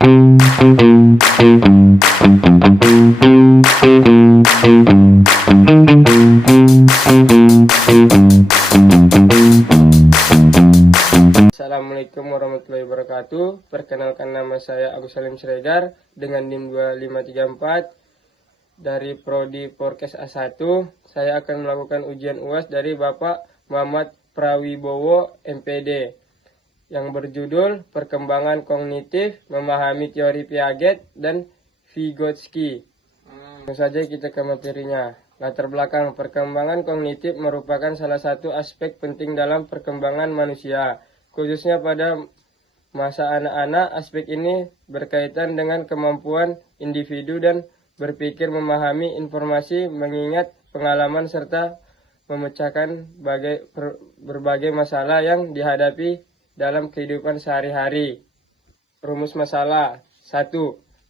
Assalamualaikum warahmatullahi wabarakatuh. Perkenalkan, nama saya Agus Salim Siregar dengan NIM 2534 dari Prodi Porkes A1. Saya akan melakukan ujian UAS dari Bapak Muhammad Prawibowo MPD yang berjudul Perkembangan Kognitif Memahami Teori Piaget dan Vygotsky. Langsung saja kita ke materinya. Latar belakang: perkembangan kognitif merupakan salah satu aspek penting dalam perkembangan manusia. Khususnya pada masa anak-anak, aspek ini berkaitan dengan kemampuan individu dan berpikir, memahami informasi, mengingat pengalaman, serta memecahkan berbagai masalah yang dihadapi dalam kehidupan sehari-hari. Rumus masalah: 1.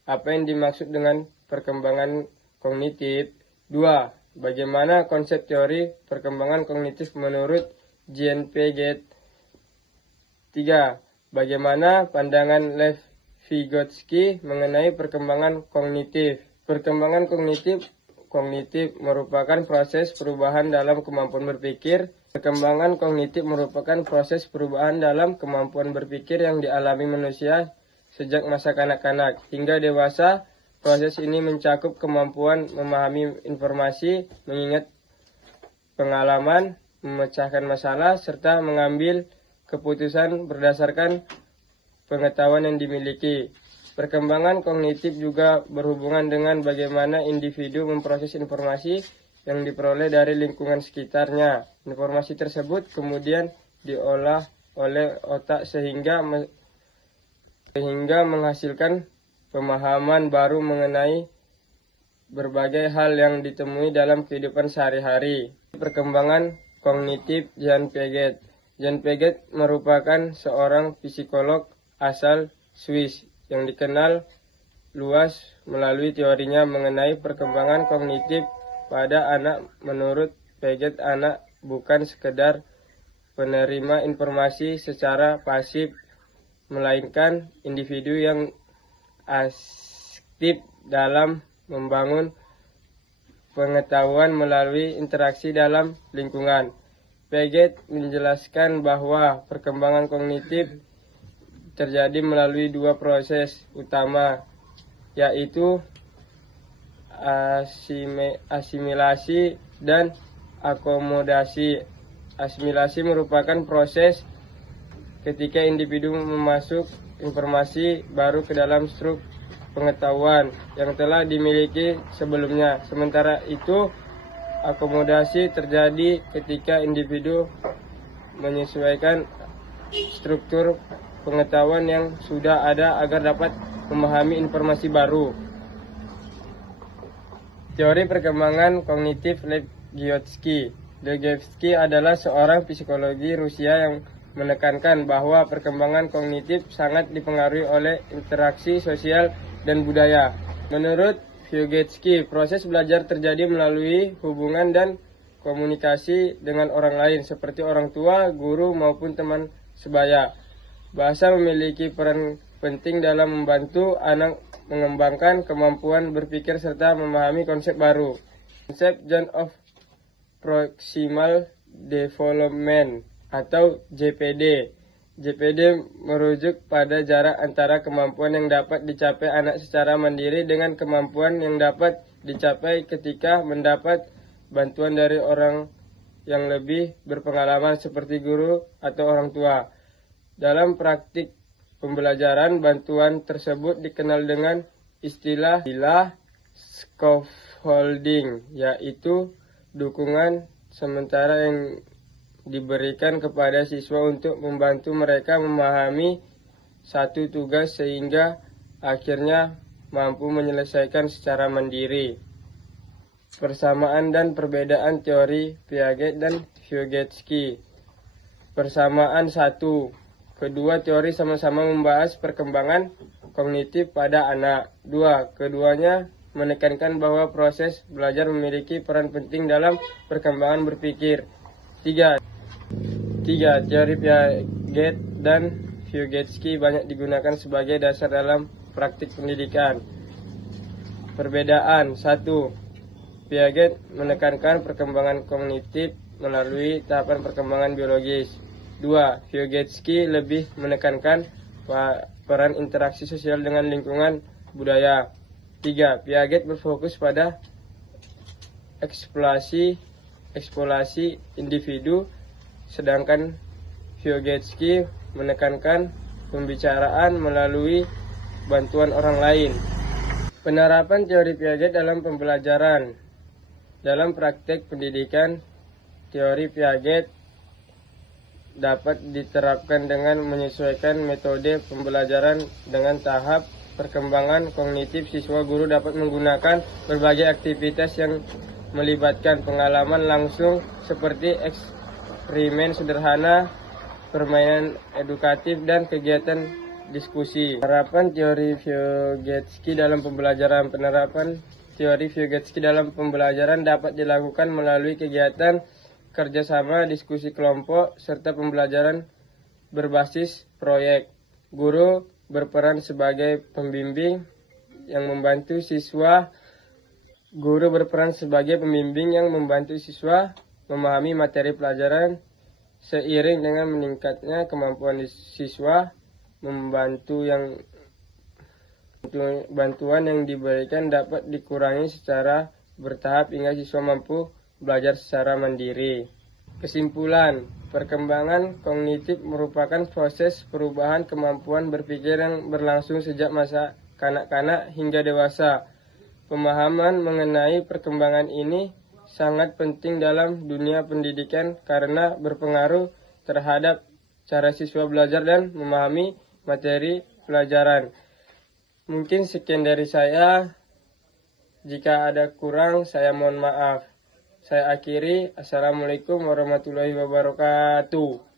Apa yang dimaksud dengan perkembangan kognitif? 2. Bagaimana konsep teori perkembangan kognitif menurut Jean Piaget? 3. Bagaimana pandangan Lev Vygotsky mengenai perkembangan kognitif? Perkembangan kognitif merupakan proses perubahan dalam kemampuan berpikir. Perkembangan kognitif merupakan proses perubahan dalam kemampuan berpikir yang dialami manusia sejak masa kanak-kanak hingga dewasa. Proses ini mencakup kemampuan memahami informasi, mengingat pengalaman, memecahkan masalah, serta mengambil keputusan berdasarkan pengetahuan yang dimiliki. Perkembangan kognitif juga berhubungan dengan bagaimana individu memproses informasi yang diperoleh dari lingkungan sekitarnya. Informasi tersebut kemudian diolah oleh otak sehingga menghasilkan pemahaman baru mengenai berbagai hal yang ditemui dalam kehidupan sehari-hari. Perkembangan kognitif Jean Piaget. Jean Piaget merupakan seorang psikolog asal Swiss yang dikenal luas melalui teorinya mengenai perkembangan kognitif pada anak. Menurut Piaget, anak bukan sekedar penerima informasi secara pasif, melainkan individu yang aktif dalam membangun pengetahuan melalui interaksi dalam lingkungan. Piaget menjelaskan bahwa perkembangan kognitif terjadi melalui dua proses utama, yaitu asimilasi dan akomodasi. Asimilasi merupakan proses ketika individu memasuk informasi baru ke dalam struktur pengetahuan yang telah dimiliki sebelumnya. Sementara itu, akomodasi terjadi ketika individu menyesuaikan struktur pengetahuan yang sudah ada agar dapat memahami informasi baru. Teori perkembangan kognitif Lev Vygotsky. Vygotsky adalah seorang psikologi Rusia yang menekankan bahwa perkembangan kognitif sangat dipengaruhi oleh interaksi sosial dan budaya. Menurut Vygotsky, proses belajar terjadi melalui hubungan dan komunikasi dengan orang lain seperti orang tua, guru, maupun teman sebaya. Bahasa memiliki peran penting dalam membantu anak mengembangkan kemampuan berpikir serta memahami konsep baru. Konsep Zone of Proximal Development atau JPD. JPD merujuk pada jarak antara kemampuan yang dapat dicapai anak secara mandiri dengan kemampuan yang dapat dicapai ketika mendapat bantuan dari orang yang lebih berpengalaman seperti guru atau orang tua. Dalam praktik pembelajaran, bantuan tersebut dikenal dengan istilah scaffolding, yaitu dukungan sementara yang diberikan kepada siswa untuk membantu mereka memahami satu tugas sehingga akhirnya mampu menyelesaikan secara mandiri. Persamaan dan perbedaan teori Piaget dan Vygotsky. Persamaan 1. Kedua teori sama-sama membahas perkembangan kognitif pada anak. 2. Keduanya menekankan bahwa proses belajar memiliki peran penting dalam perkembangan berpikir. 3. Teori Piaget dan Vygotsky banyak digunakan sebagai dasar dalam praktik pendidikan. Perbedaan 1. Piaget menekankan perkembangan kognitif melalui tahapan perkembangan biologis. 2. Vygotsky lebih menekankan peran interaksi sosial dengan lingkungan budaya. 3. Piaget berfokus pada eksplorasi individu, sedangkan Vygotsky menekankan pembicaraan melalui bantuan orang lain. Penerapan teori Piaget dalam pembelajaran. Dalam praktek pendidikan, teori Piaget dapat diterapkan dengan menyesuaikan metode pembelajaran dengan tahap perkembangan kognitif siswa. Guru dapat menggunakan berbagai aktivitas yang melibatkan pengalaman langsung seperti eksperimen sederhana, permainan edukatif, dan kegiatan diskusi. Penerapan teori Vygotsky dalam pembelajaran. Penerapan teori Vygotsky dalam pembelajaran dapat dilakukan melalui kegiatan kerjasama, diskusi kelompok, serta pembelajaran berbasis proyek. Guru berperan sebagai pembimbing yang membantu siswa. Memahami materi pelajaran. Seiring dengan meningkatnya kemampuan siswa, bantuan yang diberikan dapat dikurangi secara bertahap hingga siswa mampu belajar secara mandiri. Kesimpulan, perkembangan kognitif merupakan proses perubahan kemampuan berpikir yang berlangsung sejak masa kanak-kanak hingga dewasa. Pemahaman mengenai perkembangan ini sangat penting dalam dunia pendidikan karena berpengaruh terhadap cara siswa belajar dan memahami materi pelajaran. Mungkin sekian dari saya. Jika ada kurang, saya mohon maaf. Saya akhiri. Assalamualaikum warahmatullahi wabarakatuh.